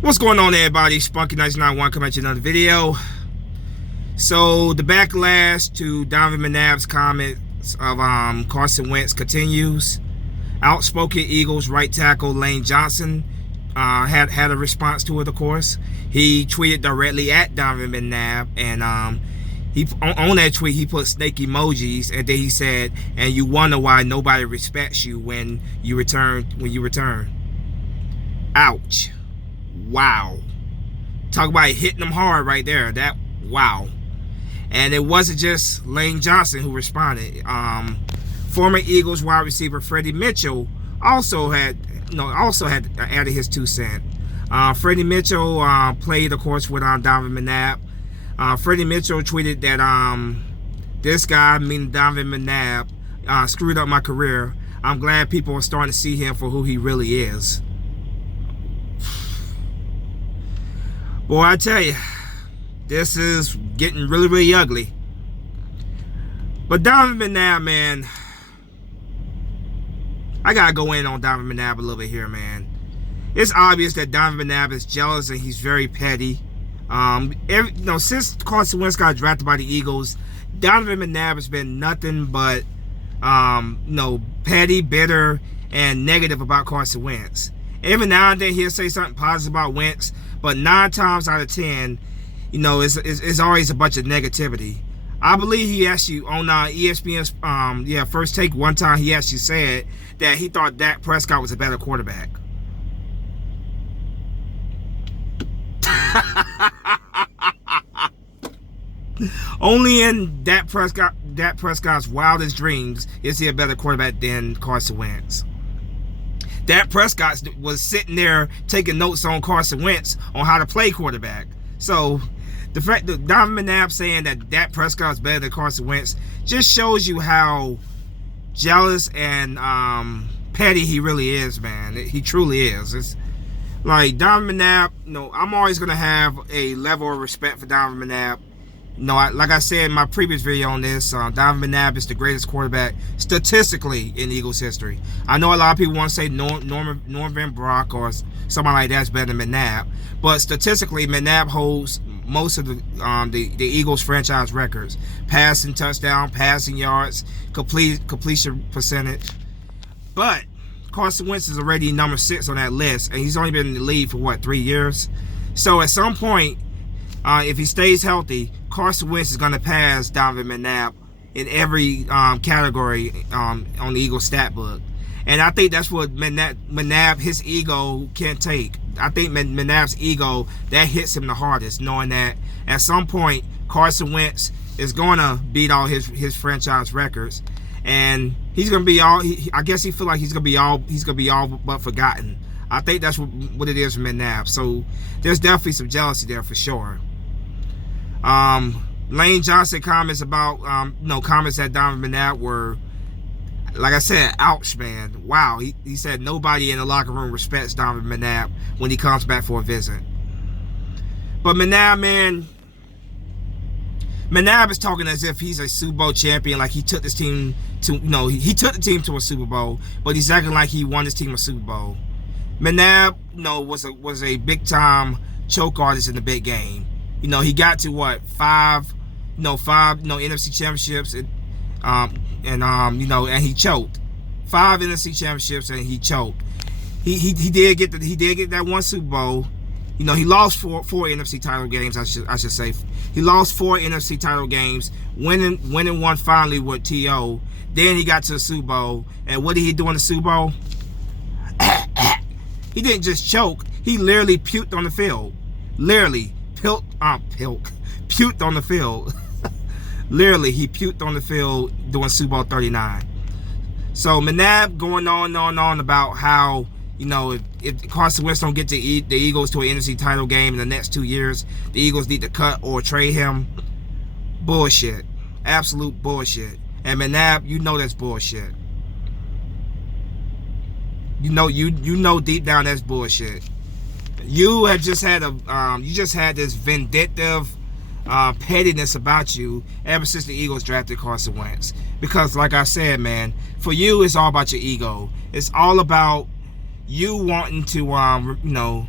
What's going on, everybody? Spunky1991 coming at you another video. So the backlash to Donovan McNabb's comments of Carson Wentz continues. Outspoken Eagles right tackle Lane Johnson had a response to it. Of course, he tweeted directly at Donovan McNabb, and he on that tweet he put snake emojis, and then he said, "And you wonder why nobody respects you when you return. Ouch." Wow. Talk about hitting them hard right there. That wow. And it wasn't just Lane Johnson who responded. Former Eagles wide receiver Freddie Mitchell also had added his 2 cents. Freddie Mitchell played, of course, with Donovan McNabb. Freddie Mitchell tweeted that this guy, meaning Donovan McNabb, screwed up my career. I'm glad people are starting to see him for who he really is. Boy, I tell you, this is getting really, really ugly. But Donovan McNabb, man, I gotta go in on Donovan McNabb a little bit here, man. It's obvious that Donovan McNabb is jealous and he's very petty. Since Carson Wentz got drafted by the Eagles, Donovan McNabb has been nothing but, petty, bitter, and negative about Carson Wentz. Every now and then he'll say something positive about Wentz, but 9 times out of 10, it's always a bunch of negativity. I believe he actually on ESPN's First Take one time he actually said that he thought Dak Prescott was a better quarterback. Only in Dak Prescott's wildest dreams is he a better quarterback than Carson Wentz. Dak Prescott was sitting there taking notes on Carson Wentz on how to play quarterback. So the fact that Donovan McNabb saying that Dak Prescott is better than Carson Wentz just shows you how jealous and petty he really is, man. He truly is. It's like Donovan McNabb, I'm always going to have a level of respect for Donovan McNabb. Like I said in my previous video on this, Donovan McNabb is the greatest quarterback statistically in Eagles history. I know a lot of people want to say Norman Brock or somebody like that's better than McNabb, but statistically, McNabb holds most of the Eagles franchise records: passing touchdown, passing yards, completion percentage. But Carson Wentz is already number 6 on that list, and he's only been in the league for 3 years. So at some point, if he stays healthy, Carson Wentz is going to pass Donovan McNabb in every category on the Eagles stat book. And I think that's what McNabb, his ego can't take. I think McNabb's ego, that hits him the hardest, knowing that at some point Carson Wentz is going to beat all his franchise records, and he's going to be all. I guess he feel like he's going to be all but forgotten. I think that's what it is for McNabb. So there's definitely some jealousy there for sure. Lane Johnson comments about comments at Donovan McNabb were, like I said, ouch, man. Wow. He said nobody in the locker room respects Donovan McNabb when he comes back for a visit. But McNabb, man, McNabb is talking as if he's a Super Bowl champion, like he took this team to he took the team to a Super Bowl, but he's acting like he won his team a Super Bowl. McNabb, was a big time choke artist in the big game. He got to 5 NFC championships, and he choked. 5 NFC championships, and he choked. He did get that one Super Bowl. He lost four NFC title games. I should say he lost 4 NFC title games, winning one finally with T.O. Then he got to the Super Bowl, and what did he do in the Super Bowl? He didn't just choke. He literally puked on the field. Literally. Puked on the field. Literally, he puked on the field during Super Bowl 39. So McNabb going on about how, if Carson Wentz don't get the Eagles to an NFC title game in the next 2 years, the Eagles need to cut or trade him. Bullshit. Absolute bullshit. And McNabb, that's bullshit. Deep down that's bullshit. You have just had this vindictive pettiness about you ever since the Eagles drafted Carson Wentz. Because like I said, man, for you it's all about your ego. It's all about you wanting to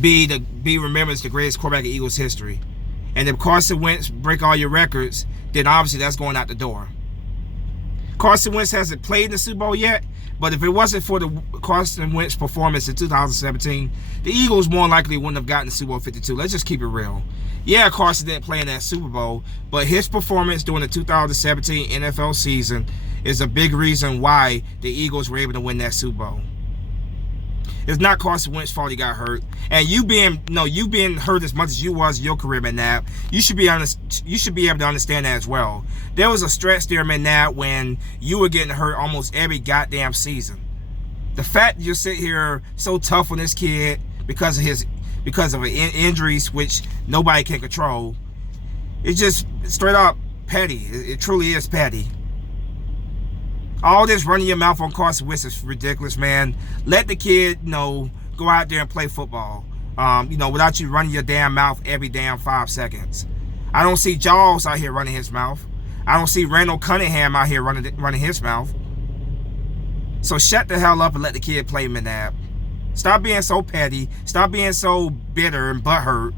be remembered as the greatest quarterback in Eagles history. And if Carson Wentz break all your records, then obviously that's going out the door. Carson Wentz hasn't played in the Super Bowl yet, but if it wasn't for the Carson Wentz performance in 2017, the Eagles more likely wouldn't have gotten the Super Bowl 52. Let's just keep it real. Yeah, Carson didn't play in that Super Bowl, but his performance during the 2017 NFL season is a big reason why the Eagles were able to win that Super Bowl. It's not Carson Wentz's fault he got hurt. And you being hurt as much as you was in your career, McNabb, you should be able to understand that as well. There was a stretch there, McNabb, when you were getting hurt almost every goddamn season. The fact that you sit here so tough on this kid because of injuries which nobody can control, it's just straight up petty. It truly is petty. All this running your mouth on Carson Wentz is ridiculous, man. Let the kid, go out there and play football. Without you running your damn mouth every damn 5 seconds. I don't see Jaws out here running his mouth. I don't see Randall Cunningham out here running his mouth. So shut the hell up and let the kid play, McNabb. Stop being so petty. Stop being so bitter and butthurt.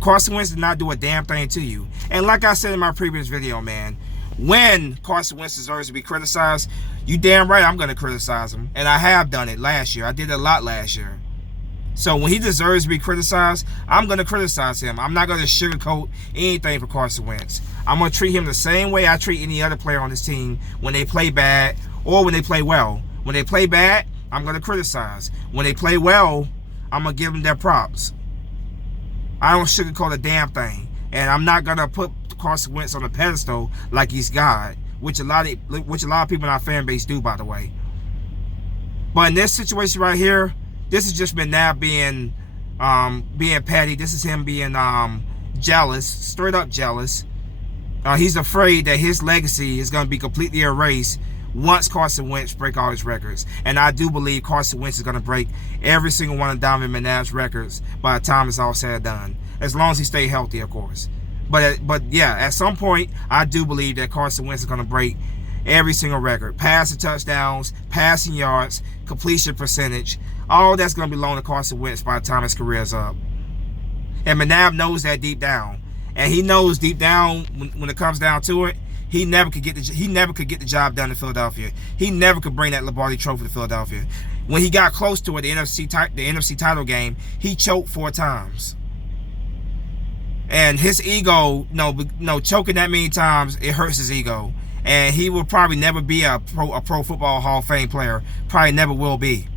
Carson Wentz did not do a damn thing to you. And like I said in my previous video, man, when Carson Wentz deserves to be criticized, you damn right I'm going to criticize him. And I have done it last year. I did it a lot last year. So when he deserves to be criticized, I'm going to criticize him. I'm not going to sugarcoat anything for Carson Wentz. I'm going to treat him the same way I treat any other player on this team when they play bad or when they play well. When they play bad, I'm going to criticize. When they play well, I'm going to give them their props. I don't sugarcoat a damn thing. And I'm not going to put Carson Wentz on a pedestal like he's God, which a lot of people in our fan base do, by the way. But in this situation right here, this has just been McNabb being petty. This is him being jealous, straight up jealous. He's afraid that his legacy is going to be completely erased once Carson Wentz break all his records. And I do believe Carson Wentz is going to break every single one of Donovan McNabb's records by the time it's all said and done. As long as he stays healthy, of course. But yeah, at some point, I do believe that Carson Wentz is going to break every single record. Passing touchdowns, passing yards, completion percentage. All that's going to belong to Carson Wentz by the time his career is up. And McNabb knows that deep down. And he knows deep down when it comes down to it, he never could get the job done in Philadelphia. He never could bring that Lombardi Trophy to Philadelphia. When he got close to it, the NFC title game, he choked 4 times. And his ego, choking that many times, it hurts his ego. And he will probably never be a pro football Hall of Fame player. Probably never will be.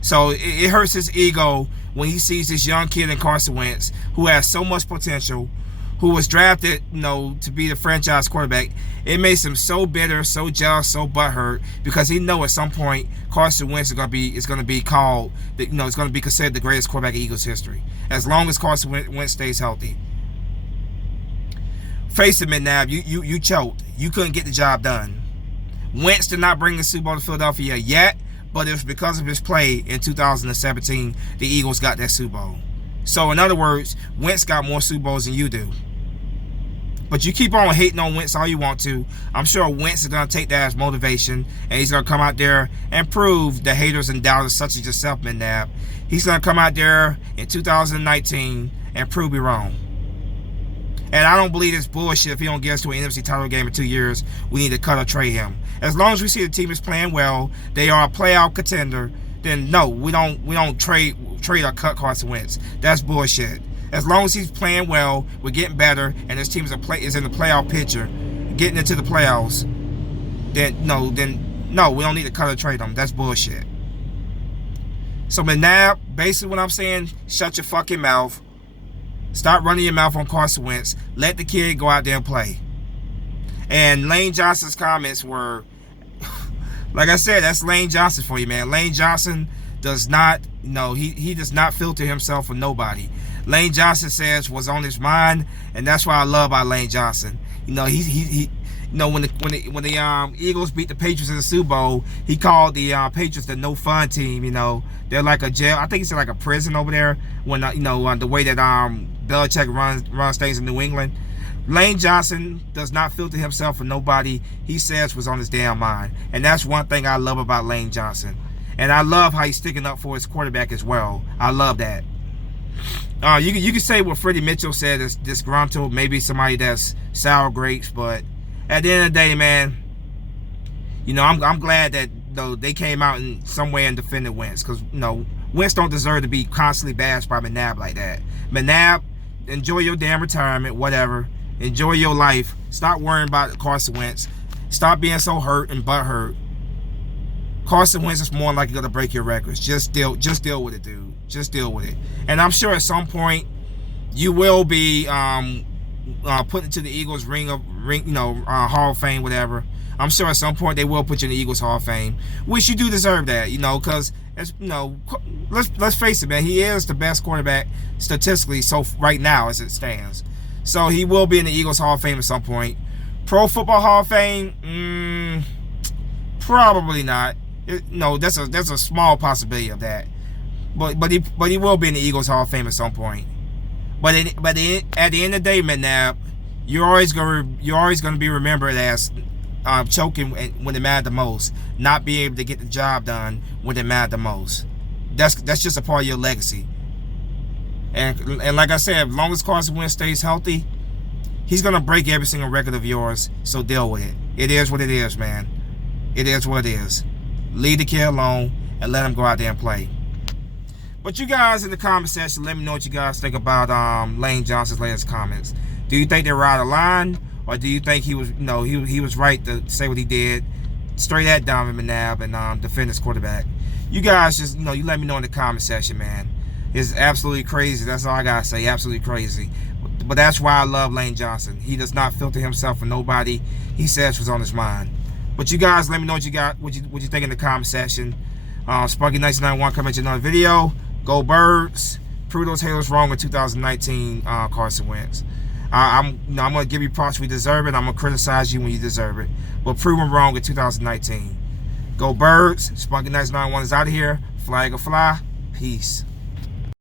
So it hurts his ego when he sees this young kid in Carson Wentz who has so much potential, who was drafted, to be the franchise quarterback. It makes him so bitter, so jealous, so butthurt, because he knows at some point Carson Wentz is going to be called, it's going to be considered the greatest quarterback in Eagles history, as long as Carson Wentz stays healthy. Face it, McNabb, you choked. You couldn't get the job done. Wentz did not bring the Super Bowl to Philadelphia yet, but it was because of his play in 2017 the Eagles got that Super Bowl. So in other words, Wentz got more Super Bowls than you do. But you keep on hating on Wentz all you want to. I'm sure Wentz is going to take that as motivation, and he's going to come out there and prove the haters and doubters such as yourself, McNabb. He's going to come out there in 2019 and prove me wrong. And I don't believe this bullshit. If he don't get us to an NFC title game in 2 years, we need to cut or trade him. As long as we see the team is playing well, they are a playoff contender, then no, we don't trade or cut Carson Wentz. That's bullshit. As long as he's playing well, we're getting better, and this team is in the playoff picture, getting into the playoffs, then no, we don't need to cut or trade him. That's bullshit. So McNabb, basically what I'm saying, shut your fucking mouth. Stop running your mouth on Carson Wentz. Let the kid go out there and play. And Lane Johnson's comments were, like I said, that's Lane Johnson for you, man. Lane Johnson does not, he does not filter himself for nobody. Lane Johnson says what's on his mind, and that's what I love about Lane Johnson. When the Eagles beat the Patriots in the Super Bowl, he called the Patriots the no fun team. They're like a jail. I think it's like a prison over there. When the way that Belichick runs things in New England. Lane Johnson does not filter himself for nobody. He says what's on his damn mind, and that's one thing I love about Lane Johnson. And I love how he's sticking up for his quarterback as well. I love that. You can say what Freddie Mitchell said is disgruntled, maybe somebody that's sour grapes, but at the end of the day, man, you know, I'm glad that they came out in some way and defended Wentz, because you know, Wentz don't deserve to be constantly bashed by McNabb like that. McNabb, enjoy your damn retirement, whatever. Enjoy your life. Stop worrying about Carson Wentz. Stop being so hurt and butthurt. Carson Wentz is more likely going to break your records. Just deal with it, dude. Just deal with it. And I'm sure at some point you will be put into the Eagles Hall of Fame, whatever. I'm sure at some point they will put you in the Eagles Hall of Fame, which you do deserve that, you know, because let's face it, man, he is the best quarterback statistically so right now as it stands. So he will be in the Eagles Hall of Fame at some point. Pro Football Hall of Fame, probably not. That's a small possibility of that. But he will be in the Eagles Hall of Fame at some point. But at the end of the day, McNabb, you're always gonna be remembered as choking when it mattered the most, not being able to get the job done when it mattered the most. That's just a part of your legacy. And like I said, as long as Carson Wentz stays healthy, he's gonna break every single record of yours. So deal with it. It is what it is, man. It is what it is. Leave the kid alone and let him go out there and play. But you guys in the comment section, let me know what you guys think about Lane Johnson's latest comments. Do you think they were out of line, or do you think he was he was right to say what he did, straight at Donovan McNabb and defend his quarterback? You guys just you let me know in the comment section, man. It's absolutely crazy. That's all I gotta say. Absolutely crazy. But that's why I love Lane Johnson. He does not filter himself for nobody. He says what's on his mind. But you guys, let me know what you think in the comment section. Sparky1991 coming to another video. Go Birds. Prove those haters wrong in 2019 Carson Wentz. I'm gonna give you props when you deserve it. I'm gonna criticize you when you deserve it. But prove them wrong in 2019. Go Birds. Sparky1991 is out of here. Flag or fly. Peace.